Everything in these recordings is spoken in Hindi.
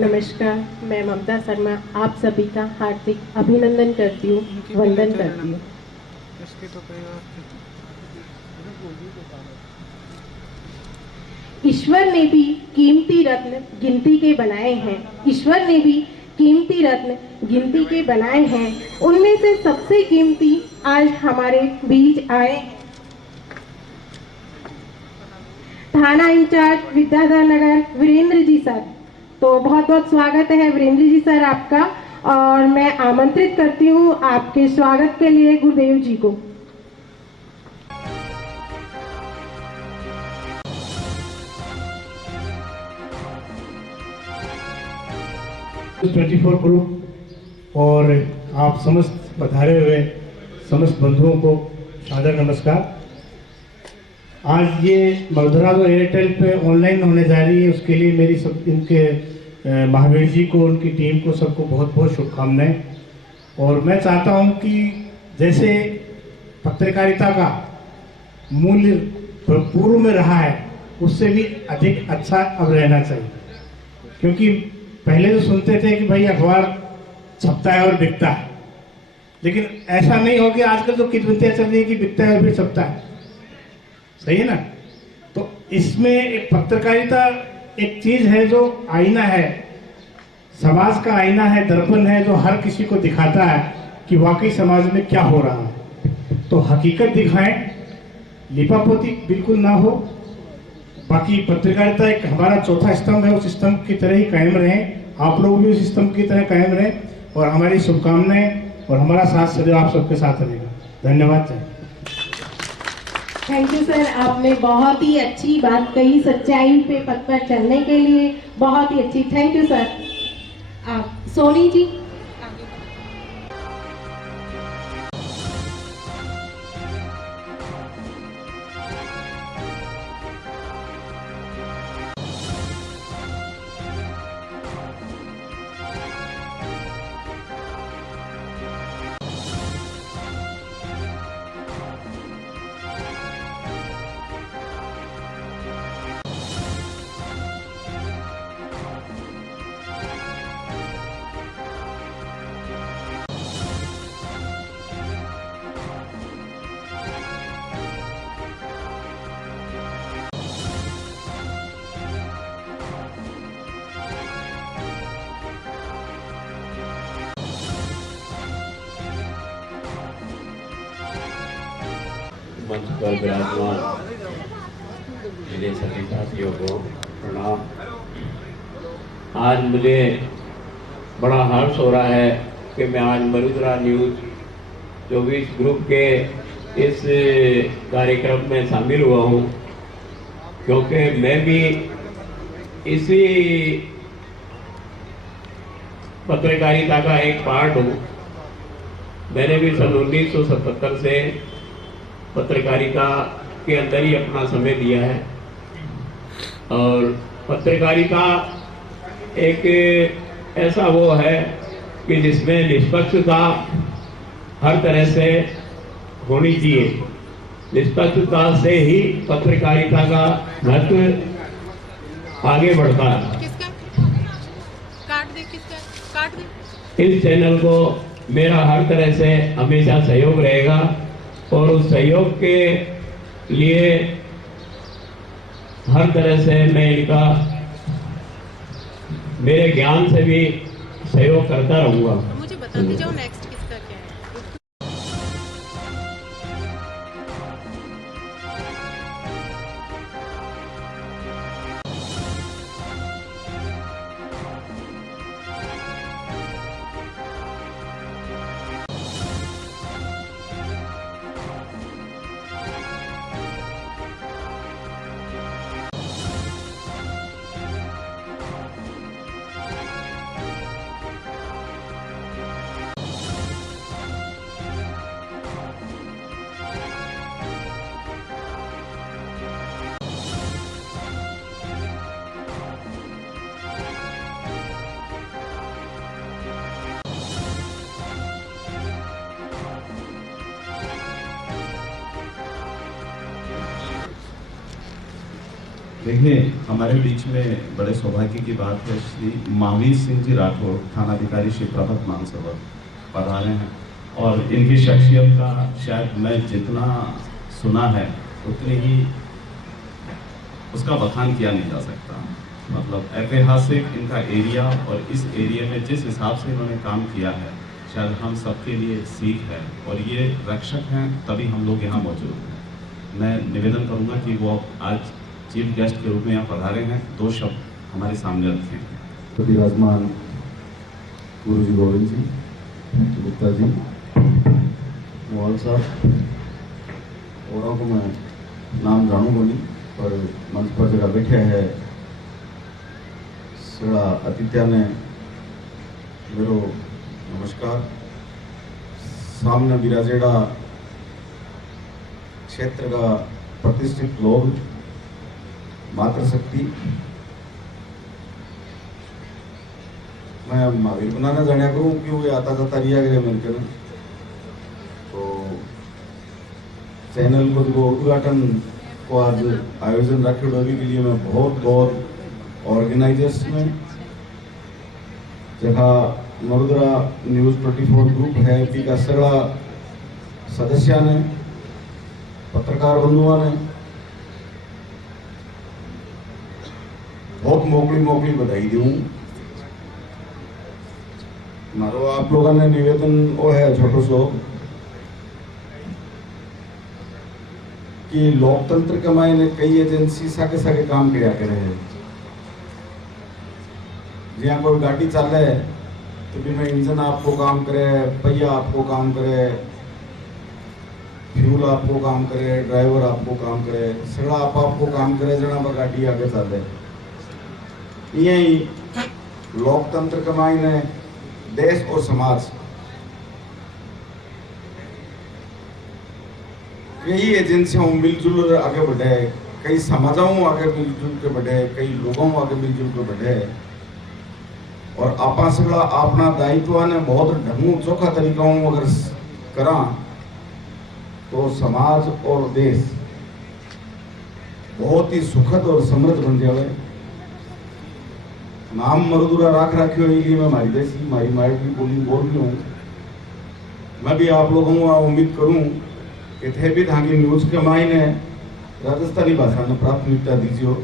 नमस्कार, मैं ममता शर्मा आप सभी का हार्दिक अभिनंदन करती हूँ, वंदन करती हूँ। ईश्वर ने भी कीमती रत्न गिनती के बनाए हैं। ईश्वर ने भी कीमती रत्न गिनती के बनाए हैं। उनमें से सबसे कीमती आज हमारे बीच आए थाना इंचार्ज विद्याधर नगर वीरेंद्र जी सर। तो बहुत बहुत स्वागत है वीरेंद्र जी सर आपका, और मैं आमंत्रित करती हूँ आपके स्वागत के लिए गुरुदेव जी को। 24 ग्रुप और आप समस्त पधारे हुए समस्त बंधुओं को सादर नमस्कार। आज ये मधुरा जो एयरटेल पे ऑनलाइन होने जा रही है, उसके लिए मेरी सब इनके महावीर जी को, उनकी टीम को, सबको बहुत बहुत शुभकामनाएं। और मैं चाहता हूं कि जैसे पत्रकारिता का मूल्य पूर्व में रहा है, उससे भी अधिक अच्छा अब रहना चाहिए। क्योंकि पहले तो सुनते थे कि भाई अखबार छपता है और बिकता है, लेकिन ऐसा नहीं हो गया। आजकल तो किस्मतें चल रही है कि बिकता है और फिर छपता है, सही है ना। तो इसमें एक पत्रकारिता एक चीज है जो आईना है, समाज का आईना है, दर्पण है, जो हर किसी को दिखाता है कि वाकई समाज में क्या हो रहा है। तो हकीकत दिखाएं, लिपापोती बिल्कुल ना हो। बाकी पत्रकारिता एक हमारा चौथा स्तंभ है, उस स्तंभ की तरह ही कायम रहें। आप लोग भी उस स्तंभ की तरह कायम रहें, और हमारी शुभकामनाएं और हमारा साथ सदैव आप सबके साथ रहेगा। धन्यवाद। थैंक यू सर, आपने बहुत ही अच्छी बात कही, सच्चाई पे पथ पर चलने के लिए बहुत ही अच्छी। Thank you sir. आप सोनी जी। मंच पर विराजमान मेरे सभी साथियों को प्रणाम। आज मुझे बड़ा हर्ष हो रहा है कि मैं आज मरुद्रा न्यूज़ 24 ग्रुप के इस कार्यक्रम में शामिल हुआ हूँ, क्योंकि मैं भी इसी पत्रकारिता का एक पार्ट हूँ। मैंने भी सन 1977 से पत्रकारिता के अंदर ही अपना समय दिया है, और पत्रकारिता एक ऐसा वो है कि जिसमें निष्पक्षता हर तरह से होनी चाहिए। निष्पक्षता से ही पत्रकारिता का महत्व आगे बढ़ता है। इस चैनल को मेरा हर तरह से हमेशा सहयोग रहेगा, और उस सहयोग के लिए हर तरह से मैं इनका मेरे ज्ञान से भी सहयोग करता रहूँगा। मुझे बताते जाओ नेक्स्ट किसका क्या है। देखिए, हमारे बीच में बड़े सौभाग्य की बात है, श्री महावीर सिंह जी राठौर थानाधिकारी श्री प्रभात मानसरोवर पधारे हैं और इनकी शख्सियत का शायद मैं जितना सुना है उतनी ही उसका बखान किया नहीं जा सकता। मतलब ऐतिहासिक इनका एरिया और इस एरिया में जिस हिसाब से इन्होंने काम किया है शायद हम सबके लिए सीख है और ये रक्षक हैं तभी हम लोग यहाँ मौजूद हैं। मैं निवेदन करूँगा कि वो आज चीफ गेस्ट के रूप में यहाँ पधारे हैं, 2 शब्द हमारे सामने रखें। तो विराजमान गुरु जी गोविंद जी, गुप्ता जी, मोहल साहब, औरों को मैं नाम जानूंगा नहीं, पर मंच पर जगह बैठे है सड़ा अतिथ्या ने मेरो नमस्कार। सामने विराजेड़ा क्षेत्र का प्रतिष्ठित लोग, मातृशक्ति, मैं महावीर बनाना जाना करूँ कि वो आता जाता रिया करे मिलकर, तो चैनल को जो उद्घाटन को आज आयोजन रखे डोबी के लिए मैं बहुत बहुत ऑर्गेनाइजर्स में जगह मरुद्रा न्यूज़ 24 ग्रुप है पी का सगड़ा सदस्य ने, पत्रकार बंधुओं ने बहुत मोकली बधाई दूँ। मारो आप लोगों ने निवेदन वो है छोटो सो कि लोकतंत्र के मायने कई एजेंसी साके साके काम किया करे है। जहाँ कोई गाड़ी चले तो भी में इंजन आपको काम करे, पहिया आपको काम करे, फ्यूल आपको काम करे, ड्राइवर आपको काम करे, सगड़ा आपको काम करे जना पर गाड़ी आगे चले। यही लोकतंत्र के मायने देश और समाज कई एजेंसियों मिलजुल आगे बढ़े, कई समाजों आगे मिलजुल के बढ़े, कई लोगों आगे मिलजुल के बढ़े और आपा सगड़ा अपना दायित्व ने बहुत ढंगू चोखा तरीकों अगर करा तो समाज और देश बहुत ही सुखद और समृद्ध बन जाए। नाम मरुदुरा राख रखियो इसलिए मैं मारी देसी मारी माइट की बोली बोल रही हूँ। मैं भी आप लोगों को उम्मीद करूँ कि थे भी धांगी न्यूज़ के मायने राजस्थानी भाषा में प्राथमिकता दीजिए,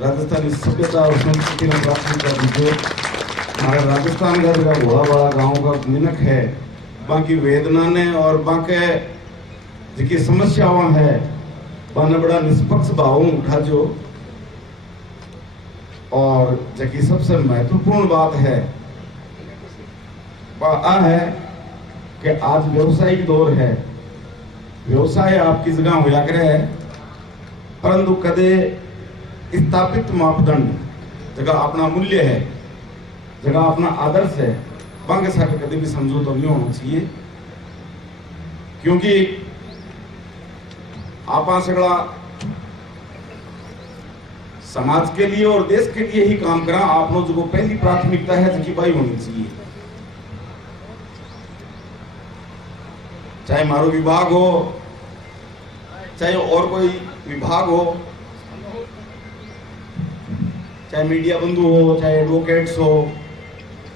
राजस्थानी सभ्यता और संस्कृति में प्राथमिकता दीजिए। हमारे राजस्थान का जगह बड़ा बड़ा गाँव का मिनक है, बाकी वेदना ने और बाकी जिनकी समस्याओं है बाने बड़ा निष्पक्ष भाव उठा जो। और जबकि सबसे महत्वपूर्ण बात है वह है कि आज व्यवसायिक दौर है, व्यवसाय आपकी जगह होया करे है, परंतु कदे स्थापित मापदंड जगह अपना मूल्य है, जगह अपना आदर्श है, वहां साथ कभी भी समझौता नहीं होना चाहिए। क्योंकि आपा सगड़ा समाज के लिए और देश के लिए ही काम करा, आप लोग जो पहली प्राथमिकता है जिसकी भाई होनी चाहिए। चाहे मारो विभाग हो, चाहे और कोई विभाग हो, चाहे मीडिया बंधु हो, चाहे एडवोकेट्स हो,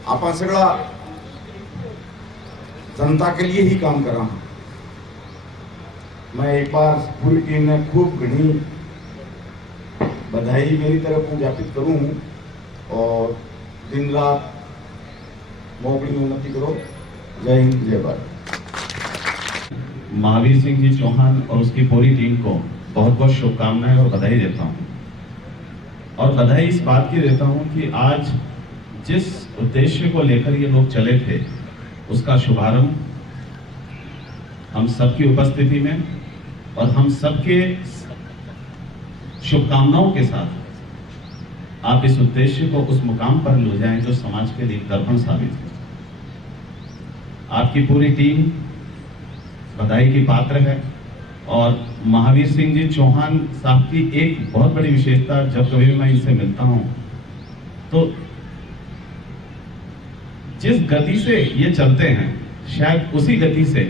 आप सगड़ा जनता के लिए ही काम करा। मैं एक बार पूरी टीम ने खूब घनी बधाई मेरी तरफ ज्ञापित करूं और दिन रात मोकड़ी उन्नति करो। जय हिंद, जय भारत। महावीर सिंह जी चौहान और उसकी पूरी टीम को बहुत बहुत शुभकामनाएं और बधाई देता हूं। और बधाई इस बात की देता हूं कि आज जिस उद्देश्य को लेकर ये लोग चले थे उसका शुभारंभ हम सबकी उपस्थिति में और हम सबके शुभकामनाओं के साथ आप इस उद्देश्य को उस मुकाम पर ले जाएं जो समाज के लिए दर्पण साबित है। आपकी पूरी टीम बधाई की पात्र है और महावीर सिंह जी चौहान साहब की एक बहुत बड़ी विशेषता, जब कभी भी मैं इनसे मिलता हूं तो जिस गति से ये चलते हैं शायद उसी गति से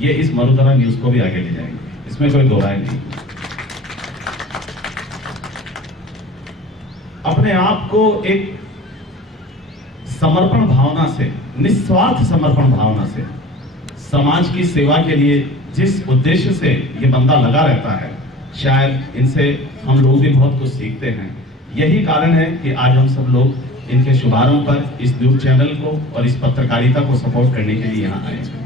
ये इस मरुधरा न्यूज को भी आगे ले जाएंगे, इसमें कोई दो राय नहीं। अपने आप को एक समर्पण भावना से, निस्वार्थ समर्पण भावना से समाज की सेवा के लिए जिस उद्देश्य से ये बंदा लगा रहता है, शायद इनसे हम लोग भी बहुत कुछ सीखते हैं। यही कारण है कि आज हम सब लोग इनके शुभारंभ पर इस न्यूज चैनल को और इस पत्रकारिता को सपोर्ट करने के लिए यहाँ आए हैं।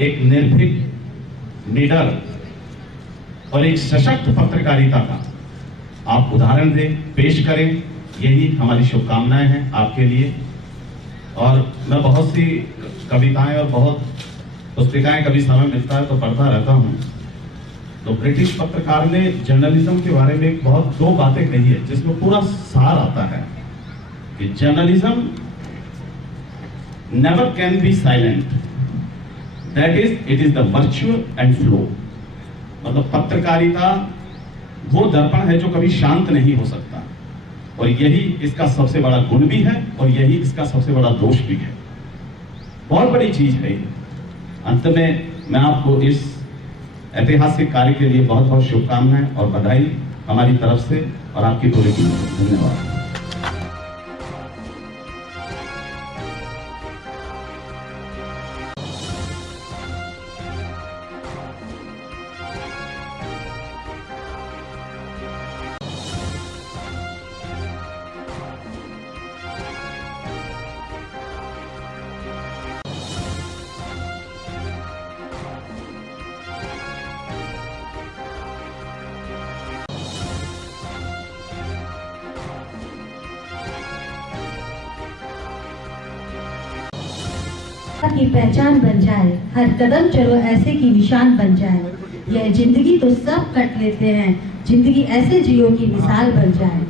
एक निर्भीक, निडर और एक सशक्त पत्रकारिता का आप उदाहरण दें, पेश करें, यही हमारी शुभकामनाएं हैं आपके लिए। और मैं बहुत सी कविताएं और बहुत पुस्तिकाएं कभी समय मिलता है तो पढ़ता रहता हूं। तो ब्रिटिश पत्रकार ने जर्नलिज्म के बारे में बहुत दो बातें कही है जिसमें पूरा सार आता है कि journalism never can be silent, that is it is the virtue and flow. मतलब पत्रकारिता वो दर्पण है जो कभी शांत नहीं हो सकता, और यही इसका सबसे बड़ा गुण भी है और यही इसका सबसे बड़ा दोष भी है। बहुत बड़ी चीज है ये। अंत में मैं आपको इस ऐतिहासिक कार्य के लिए बहुत बहुत शुभकामनाएं और बधाई हमारी तरफ से और आपकी पूरी टीम को। धन्यवाद। की पहचान बन जाए, हर कदम चलो ऐसे की निशान बन जाए। यह जिंदगी तो सब कट लेते हैं, जिंदगी ऐसे जियो की मिसाल बन जाए।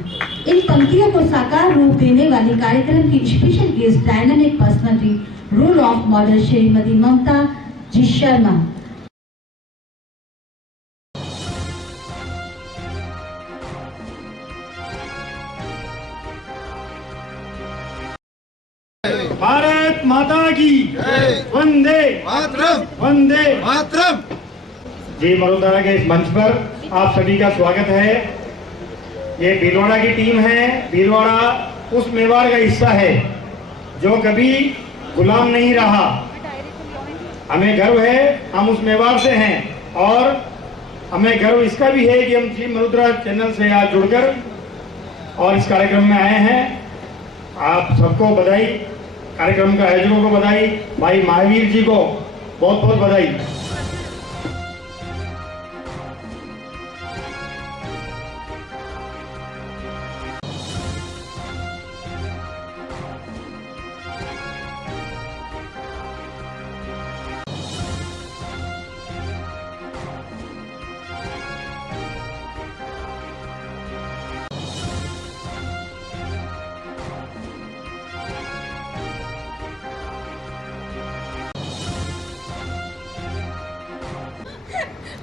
इन पंक्तियों को साकार रूप देने वाली कार्यक्रम की special guest dynamic personality, role of model Shrimati Mamta ji Sharma. Bharat माता की वंदे मातरम, वंदे मातरम। जी, वडोदरा के इस मंच पर आप सभी का स्वागत है। ये भीलवाड़ा की टीम है। भीलवाड़ा उस मेवाड़ का हिस्सा है जो कभी गुलाम नहीं रहा। हमें गर्व है, हम उस मेवाड़ से हैं, और हमें गर्व इसका भी है कि हम जी वडोदरा चैनल से आज जुड़कर और इस कार्यक्रम में आए हैं। आप सबको बधाई, कार्यक्रम के आयोजकों को बधाई, भाई महावीर जी को बहुत बहुत बधाई।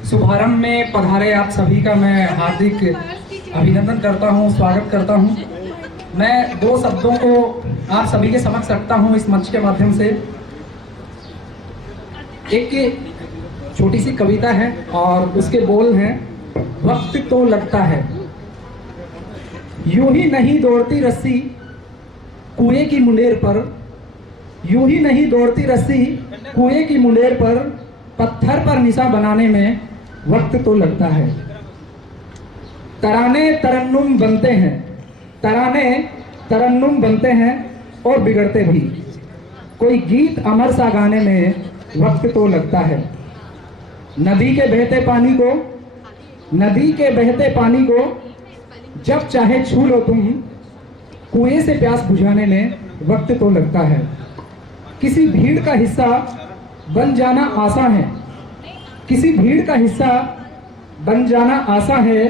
शुभारंभ में पधारे आप सभी का मैं हार्दिक अभिनंदन करता हूं, स्वागत करता हूं। मैं दो शब्दों को आप सभी के समक्ष रखता हूं इस मंच के माध्यम से। एक छोटी सी कविता है और उसके बोल हैं, वक्त तो लगता है, यूं ही नहीं दौड़ती रस्सी कुएं की मुंडेर पर, यूं ही नहीं दौड़ती रस्सी कुएं की मुंडेर पर, पत्थर पर निशा बनाने में वक्त तो लगता है। तराने तरन्नुम बनते हैं, तराने तरन्नुम बनते हैं और बिगड़ते भी, कोई गीत अमर सा गाने में वक्त तो लगता है। नदी के बहते पानी को, नदी के बहते पानी को जब चाहे छू लो तुम, कुएं से प्यास बुझाने में वक्त तो लगता है। किसी भीड़ का हिस्सा बन जाना आसान है, किसी भीड़ का हिस्सा बन जाना आसान है,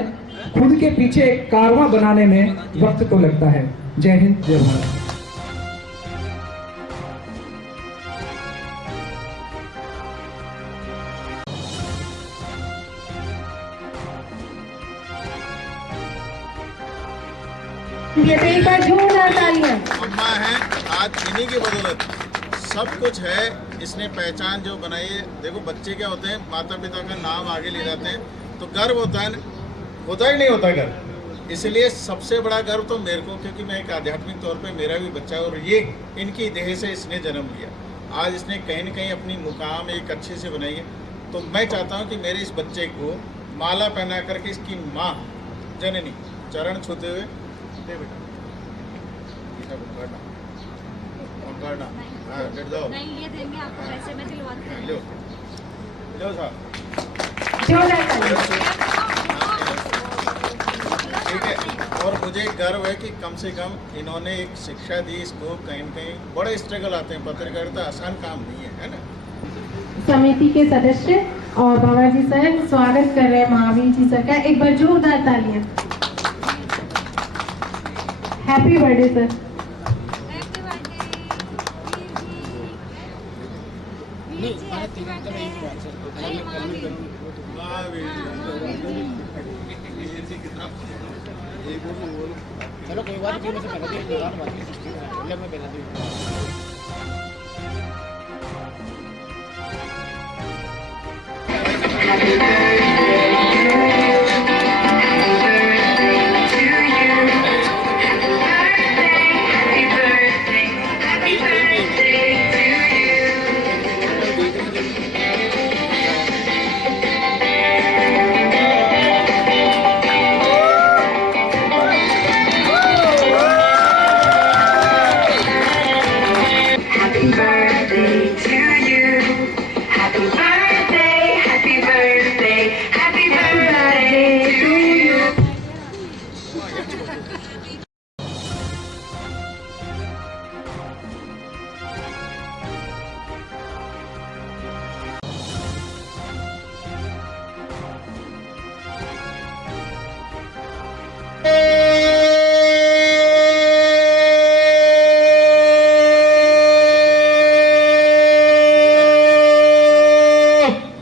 खुद के पीछे कारवां बनाने में वक्त तो लगता है। जय हिंद, जय भारत। अम्मा है, आज इन्हीं की बदौलत सब कुछ है। इसने पहचान जो बनाई है। देखो बच्चे क्या होते हैं, माता पिता का नाम आगे ले जाते हैं तो गर्व होता है होता ही नहीं होता गर्व। इसलिए सबसे बड़ा गर्व तो मेरे को, क्योंकि मैं एक आध्यात्मिक तौर पे मेरा भी बच्चा और ये इनकी देह से इसने जन्म लिया। आज इसने कहीं न कहीं अपनी मुकाम एक अच्छे से बनाई है। तो मैं चाहता हूँ कि मेरे इस बच्चे को माला पहना करके इसकी माँ जननी चरण छूते हुए दे बेटा लेट जाओ। नहीं, ये देंगे आपको, वैसे मैं दिलवाती हूँ। लो लो साहब, जोरदार ताली। ठीक है। और मुझे गर्व है कि कम से कम इन्होंने एक शिक्षा दी इसको। कहीं न कहीं बड़े स्ट्रगल आते हैं, पत्रकारिता आसान काम नहीं है ना। समिति के सदस्य और बाबा जी सर स्वागत कर रहे हैं महावीर जी सर का। एक बार जोरदार तालियां। Happy birthday sir. चलो कोई बात नहीं, मैं पहले ही बता दूं, मैं पहले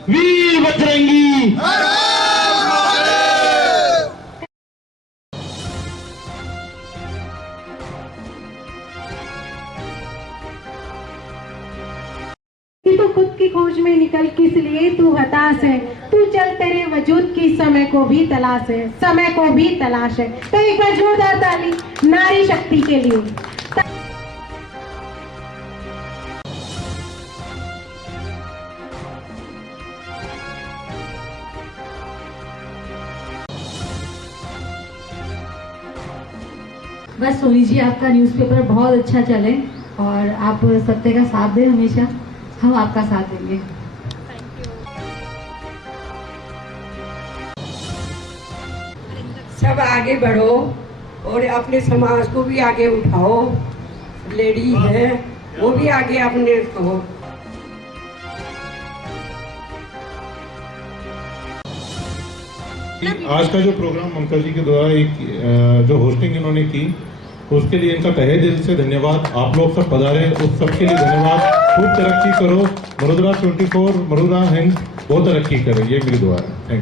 वीर बजरंगी। तू खुद की खोज में निकल, किस लिए तू हताश है। तू चल, तेरे वजूद की समय को भी तलाश है, समय को भी तलाश है। तो एक बार जोरदार ताली नारी शक्ति के लिए। बस सोनी जी, आपका न्यूज़पेपर बहुत अच्छा चले और आप सत्य का साथ दें हमेशा। हम आपका साथ देंगे। सब आगे बढ़ो और अपने समाज को भी आगे उठाओ। लेडी है वो भी आगे अपने को। आज का जो प्रोग्राम ममता जी के द्वारा एक जो होस्टिंग इन्होंने की, उसके लिए इनका तहे दिल से धन्यवाद। आप लोग सब पधारे, उस सबके लिए धन्यवाद। खूब तरक्की करो, मरुदरा 24 मरुदरा हिंद बहुत तरक्की करे, ये मेरी दुआ है। Thank you.